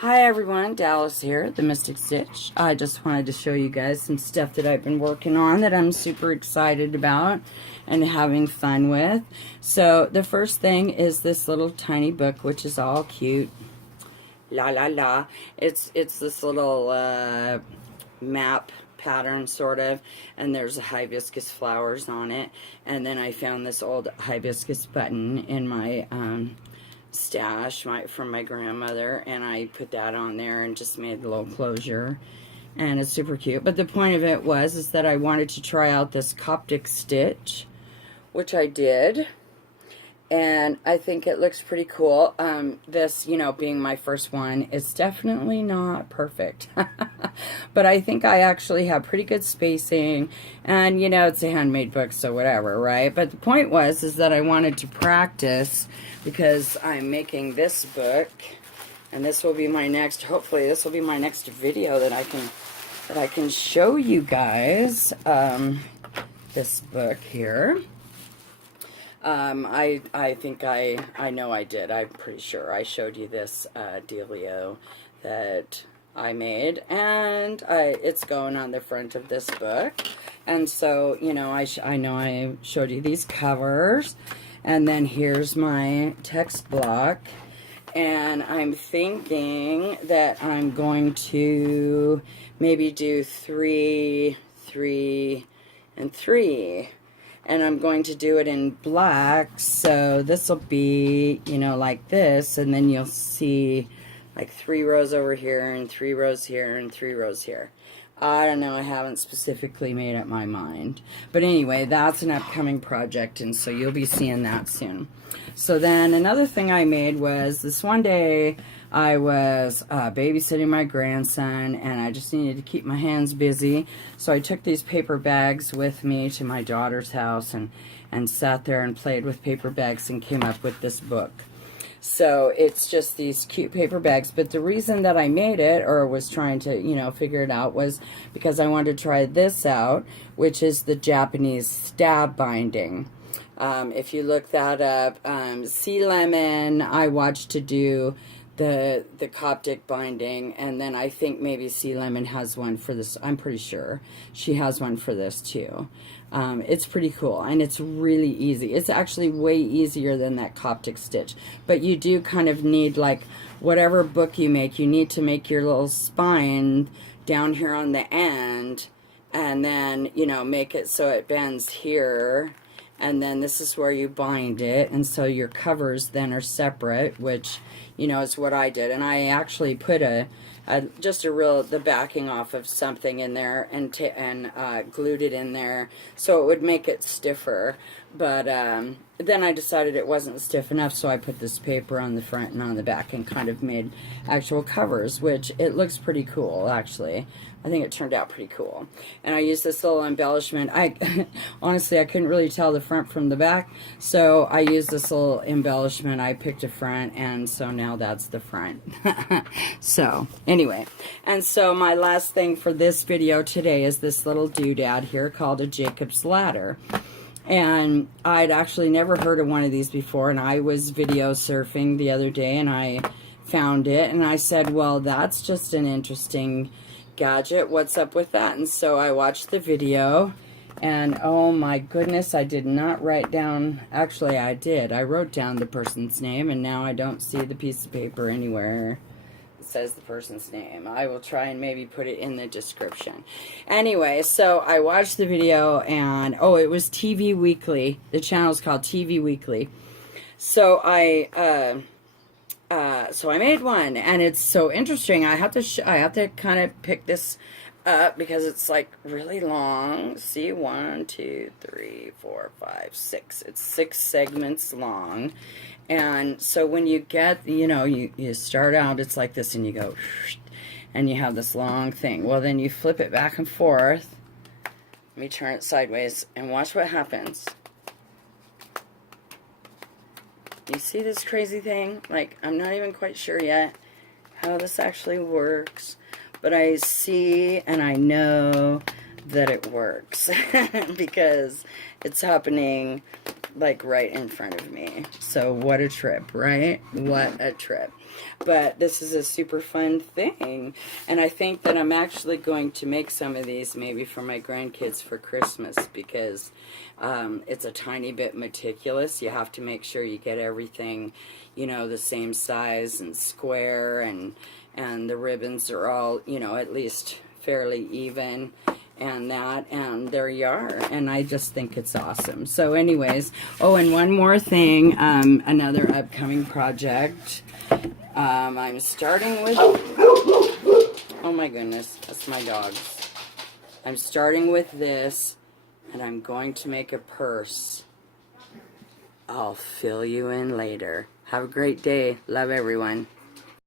Hi everyone, Dallas here, the Mystic Stitch. I just wanted to show you guys some stuff that I've been working on that I'm super excited about and having fun with. So the first thing is this little tiny book, which is all cute. La la la. It's this little map pattern sort of, and there's hibiscus flowers on it. And then I found this old hibiscus button in my stash from my grandmother, and I put that on there and just made a little closure, and it's super cute. But the point of it is that I wanted to try out this Coptic stitch, which I did, and I think it looks pretty cool. This, being my first one, it's definitely not perfect. But I think I actually have pretty good spacing, and, it's a handmade book, so whatever, right? But the point is that I wanted to practice because I'm making this book, and this will be my next, hopefully this will be my next video that I can show you guys, this book here. I think I know I did. I'm pretty sure I showed you this dealio that I made, and it's going on the front of this book. And so, I know I showed you these covers, and then here's my text block, and I'm thinking that I'm going to maybe do 3, 3, and 3. And I'm going to do it in black, so this will be, like this, and then you'll see like 3 rows over here, and 3 rows here, and 3 rows here. I don't know, I haven't specifically made up my mind. But anyway, that's an upcoming project, and so you'll be seeing that soon. So then another thing I made was this one day I was babysitting my grandson, and I just needed to keep my hands busy. So I took these paper bags with me to my daughter's house and sat there and played with paper bags and came up with this book. So it's just these cute paper bags. But the reason that I made it, or was trying to, figure it out, was because I wanted to try this out, which is the Japanese stab binding. If you look that up, Sea Lemon, I watched to do the Coptic binding, and then I think maybe Sea Lemon has one for this. I'm pretty sure she has one for this too. It's pretty cool, and it's really easy. It's actually way easier than that Coptic stitch, but you do kind of need, like, whatever book you make, you need to make your little spine down here on the end, and then, make it so it bends here, and then this is where you bind it, and so your covers then are separate, which, is what I did. And I actually put the backing off of something in there and glued it in there so it would make it stiffer. But then I decided it wasn't stiff enough, so I put this paper on the front and on the back and kind of made actual covers, which it looks pretty cool, actually. I think it turned out pretty cool. And I used this little embellishment. Honestly, I couldn't really tell the front from the back, so I used this little embellishment. I picked a front, and so now that's the front. So, anyway. And so my last thing for this video today is this little doodad here called a Jacob's Ladder. And I'd actually never heard of one of these before, and I was video surfing the other day, and I found it, and I said, well, that's just an interesting gadget. What's up with that? And so I watched the video, and oh my goodness, I did not write down, actually I did. I wrote down the person's name, and now I don't see the piece of paper anywhere that says the person's name. I will try and maybe put it in the description. Anyway, so I watched the video, and it was TV Weekly. The channel's called TV Weekly. So I made one, and it's so interesting. I have to kind of pick this up because it's like really long. See, 1, 2, 3, 4, 5, 6. It's 6 segments long. And so when you get, you start out, it's like this, and you go, and you have this long thing. Well, then you flip it back and forth. Let me turn it sideways and watch what happens. You see this crazy thing? Like, I'm not even quite sure yet how this actually works, but I see and I know that it works because it's happening like right in front of me. So what a trip, right? What a trip. But this is a super fun thing. And I think that I'm actually going to make some of these maybe for my grandkids for Christmas, because it's a tiny bit meticulous. You have to make sure you get everything, you know, the same size and square, and the ribbons are all, you know, at least fairly even, and there you are. And I just think it's awesome. So anyways, oh, and one more thing, another upcoming project. I'm starting with, oh my goodness, that's my dogs. I'm starting with this, and I'm going to make a purse. I'll fill you in later. Have a great day. Love everyone.